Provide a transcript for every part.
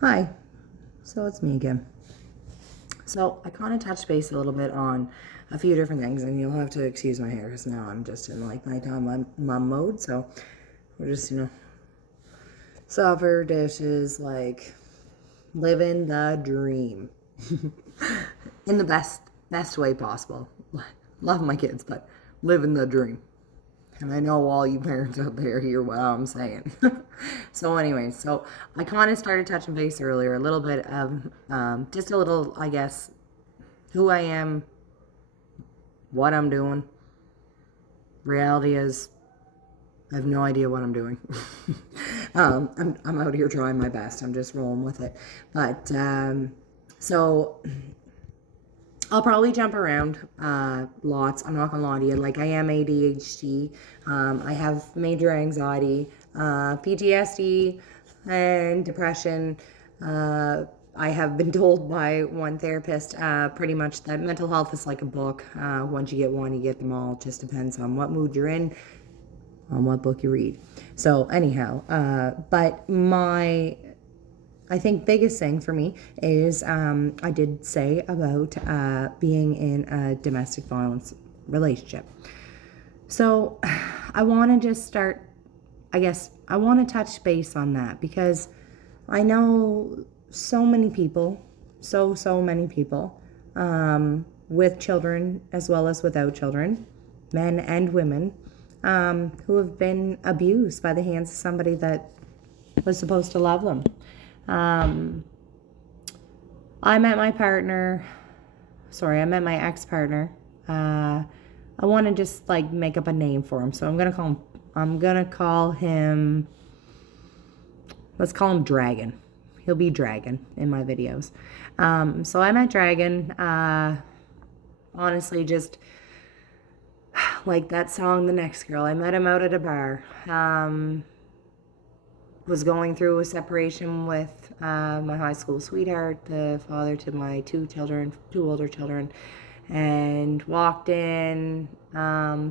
Hi, so it's me again. So I kind of touched base a little bit on a few different things, and you'll have to excuse my hair because now I'm just in like nighttime mom mode. So we're just, supper dishes, like living the dream in the best way possible. Love my kids, but living the dream. And I know all you parents out there hear what I'm saying. So, anyway, so I kind of started touching base earlier, a little bit of just a little, I guess, who I am, what I'm doing. Reality is, I have no idea what I'm doing. I'm out here trying my best. I'm just rolling with it. But, so I'll probably jump around lots. I'm not gonna lie to you. Like, I am ADHD. I have major anxiety, PTSD, and depression. I have been told by one therapist pretty much that mental health is like a book. Once you get one, you get them all. It just depends on what mood you're in, on what book you read. So, anyhow, but I think biggest thing for me is I did say about being in a domestic violence relationship. So I want to just start, I guess, I want to touch base on that because I know so many people, so many people with children as well as without children, men and women, who have been abused by the hands of somebody that was supposed to love them. Um, I met my partner, I met my ex-partner. I want to just like make up a name for him. So I'm going to call him, let's call him Dragon. He'll be Dragon in my videos. So I met Dragon, honestly, just like that song, The Next Girl. I met him out at a bar. Was going through a separation with my high school sweetheart, the father to my two older children, and walked in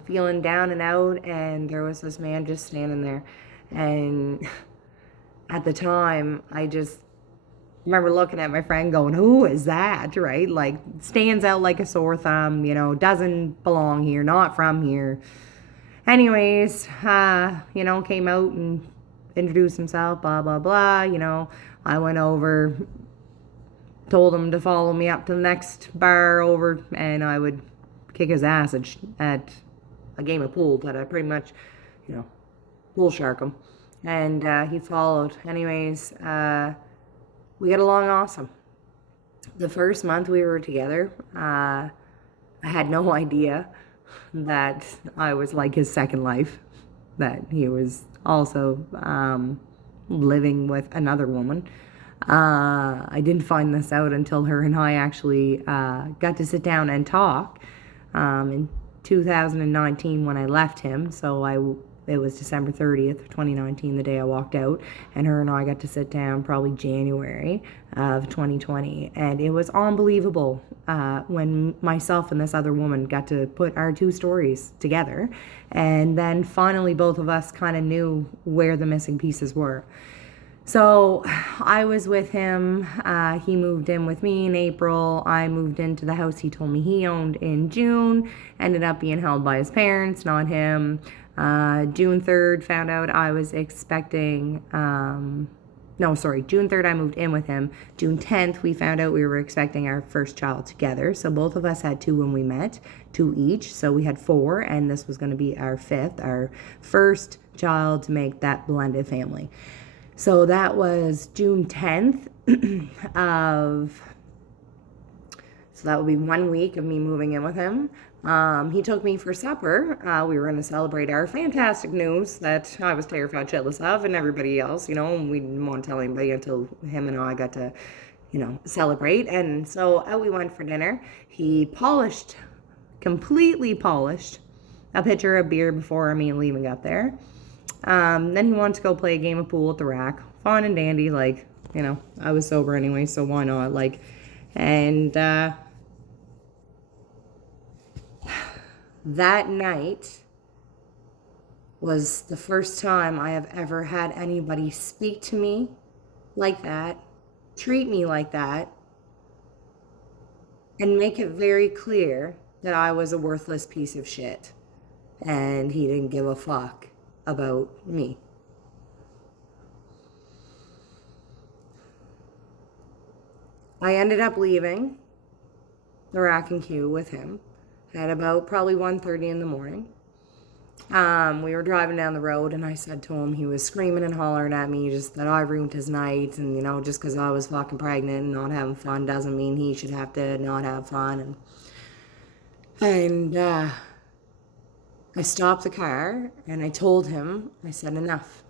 feeling down and out, and there was this man just standing there. And at the time, I just remember looking at my friend going, who is that, right? Like, stands out like a sore thumb, doesn't belong here, not from here. Anyways, came out and introduced himself, blah, blah, blah. I went over, told him to follow me up to the next bar over, and I would kick his ass at a game of pool, but I pretty much, bull shark him. And he followed. Anyways, we got along awesome. The first month we were together, I had no idea that I was like his second life, that he was also living with another woman. I didn't find this out until her and I actually got to sit down and talk in 2019 when I left him. It was December 30th, 2019, the day I walked out, and her and I got to sit down probably January of 2020, and it was unbelievable when myself and this other woman got to put our two stories together, and then finally both of us kind of knew where the missing pieces were. So I was with him. He moved in with me in April. I moved into the house he told me he owned in June. Ended up being held by his parents, not him. June 3rd, found out I was expecting. June 3rd, I moved in with him. June 10th, we found out we were expecting our first child together. So both of us had two when we met, two each. So we had four, and this was going to be our fifth, our first child to make that blended family. So that was June 10th so that would be 1 week of me moving in with him. He took me for supper. We were going to celebrate our fantastic news that I was terrified shitless of, and everybody else, we didn't want to tell anybody until him and I got to, celebrate. And so out we went for dinner. He completely polished a pitcher of beer before me and Lehman got there. Then he wanted to go play a game of pool at the rack. Fun and dandy, I was sober anyway, so why not? And that night was the first time I have ever had anybody speak to me like that treat me like that and make it very clear that I was a worthless piece of shit and he didn't give a fuck about me. I ended up leaving the Rack and Q with him at about probably 1:30 in the morning. We were driving down the road and I said to him, he was screaming and hollering at me just that I ruined his night, and just because I was fucking pregnant and not having fun doesn't mean he should have to not have fun. And I stopped the car and I told him, I said, enough.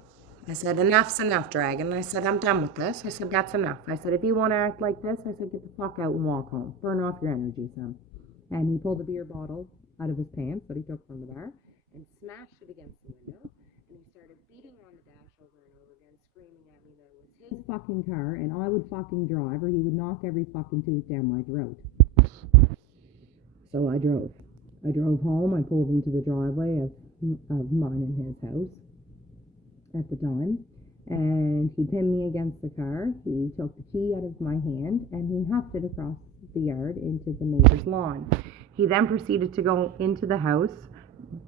I said, enough's enough, Dragon. I said, I'm done with this. I said, that's enough. I said, if you want to act like this, I said, get the fuck out and walk home. Burn off your energy, son. And he pulled a beer bottle out of his pants that he took from the bar and smashed it against the window. And he started beating on the dash over and over again, screaming at me that it was his fucking car and I would fucking drive or he would knock every fucking tooth down my throat. So I drove. I drove home. I pulled into the driveway of mine and his house at the time, and he pinned me against the car. He took the key out of my hand and he huffed it across the yard into the neighbor's lawn. He then proceeded to go into the house,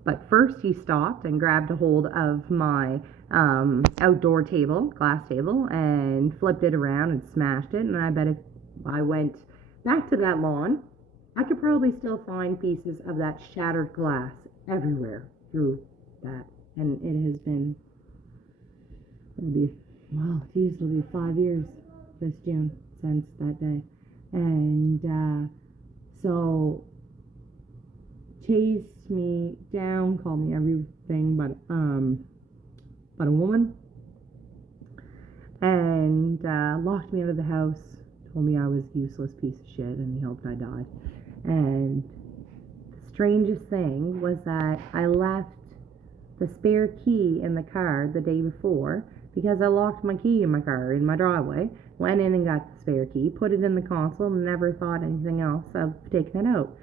but first he stopped and grabbed a hold of my outdoor table, glass table, and flipped it around and smashed it. And I bet if I went back to that lawn, I could probably still find pieces of that shattered glass everywhere through that. And it has been, it'll be 5 years this June since that day. And so chased me down, called me everything but a woman, and locked me out of the house, told me I was a useless piece of shit and he hoped I died. And the strangest thing was that I left the spare key in the car the day before because I locked my key in my car in my driveway, went in and got the spare key, put it in the console, and never thought anything else of taking it out.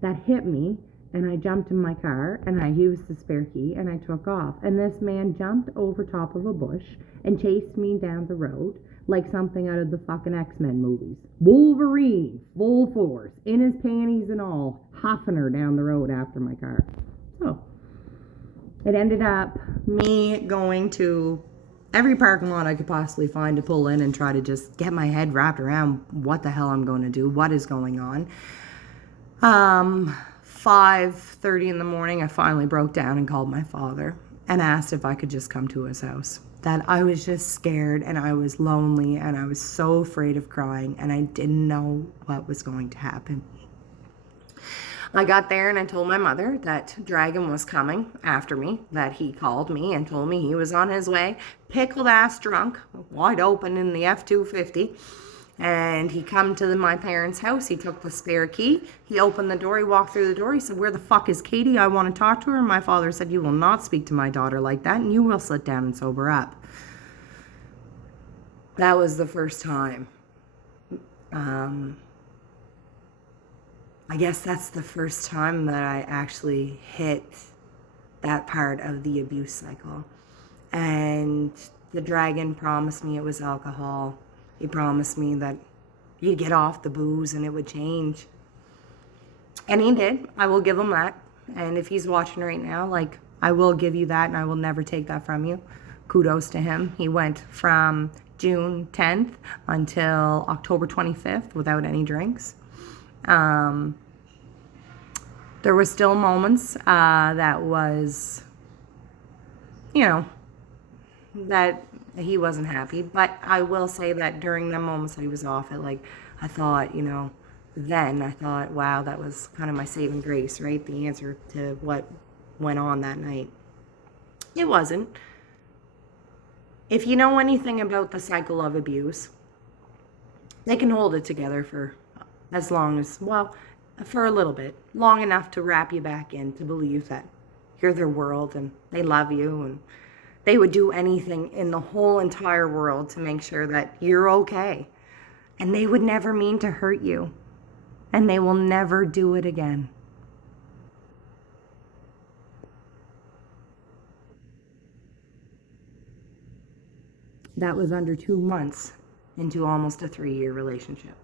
That hit me, and I jumped in my car and I used the spare key and I took off. And this man jumped over top of a bush and chased me down the road like something out of the fucking X-Men movies. Wolverine, full force, in his panties and all, huffing her down the road after my car. So it ended up me going to every parking lot I could possibly find to pull in and try to just get my head wrapped around what the hell I'm going to do, what is going on. 5:30 in the morning, I finally broke down and called my father and asked if I could just come to his house. That I was just scared and I was lonely and I was so afraid of crying and I didn't know what was going to happen. I got there and I told my mother that Dragon was coming after me, that he called me and told me he was on his way, pickled ass drunk, wide open in the F-250. And he come to my parents' house. He took the spare key. He opened the door. He walked through the door. He said, where the fuck is Katie? I want to talk to her. And my father said, you will not speak to my daughter like that, and you will sit down and sober up. That was the first time. I guess that's the first time that I actually hit that part of the abuse cycle. And the Dragon promised me it was alcohol. He promised me that he'd get off the booze and it would change. And he did. I will give him that. And if he's watching right now, I will give you that and I will never take that from you. Kudos to him. He went from June 10th until October 25th without any drinks. There were still moments that was, that he wasn't happy, but I will say that during the moments that he was off it, I thought, then I thought, wow, that was kind of my saving grace, right? The answer to what went on that night. It wasn't. If you know anything about the cycle of abuse, they can hold it together for as long as, for a little bit, long enough to wrap you back in to believe that you're their world and they love you and they would do anything in the whole entire world to make sure that you're okay. And they would never mean to hurt you. And they will never do it again. That was under 2 months into almost a 3-year relationship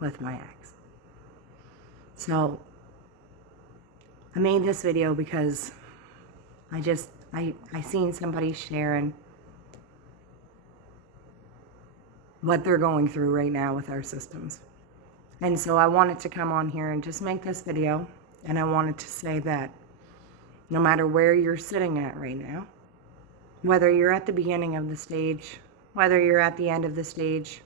with my ex. So I made this video because I seen somebody sharing what they're going through right now with our systems. And so I wanted to come on here and just make this video, and I wanted to say that no matter where you're sitting at right now, whether you're at the beginning of the stage, whether you're at the end of the stage,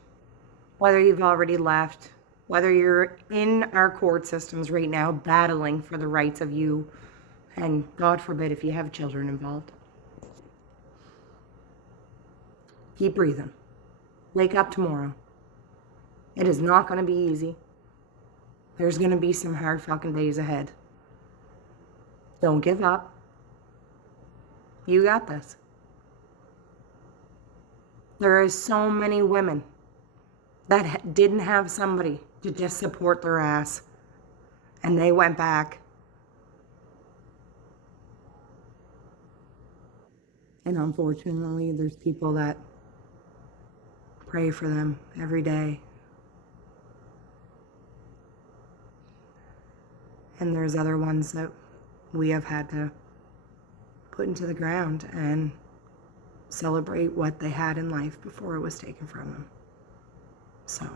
whether you've already left, whether you're in our court systems right now battling for the rights of you, and God forbid if you have children involved, keep breathing. Wake up tomorrow. It is not going to be easy. There's going to be some hard fucking days ahead. Don't give up. You got this. There are so many women that didn't have somebody to just support their ass, and they went back. And unfortunately, there's people that pray for them every day. And there's other ones that we have had to put into the ground and celebrate what they had in life before it was taken from them. So,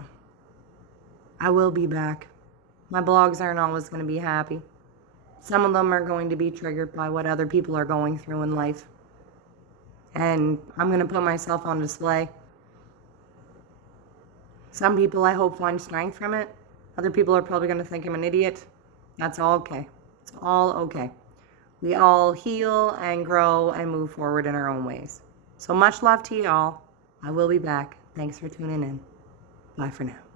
I will be back. My blogs aren't always going to be happy. Some of them are going to be triggered by what other people are going through in life. And I'm going to put myself on display. Some people, I hope, find strength from it. Other people are probably going to think I'm an idiot. That's all okay. It's all okay. We all heal and grow and move forward in our own ways. So much love to you all. I will be back. Thanks for tuning in. Bye for now.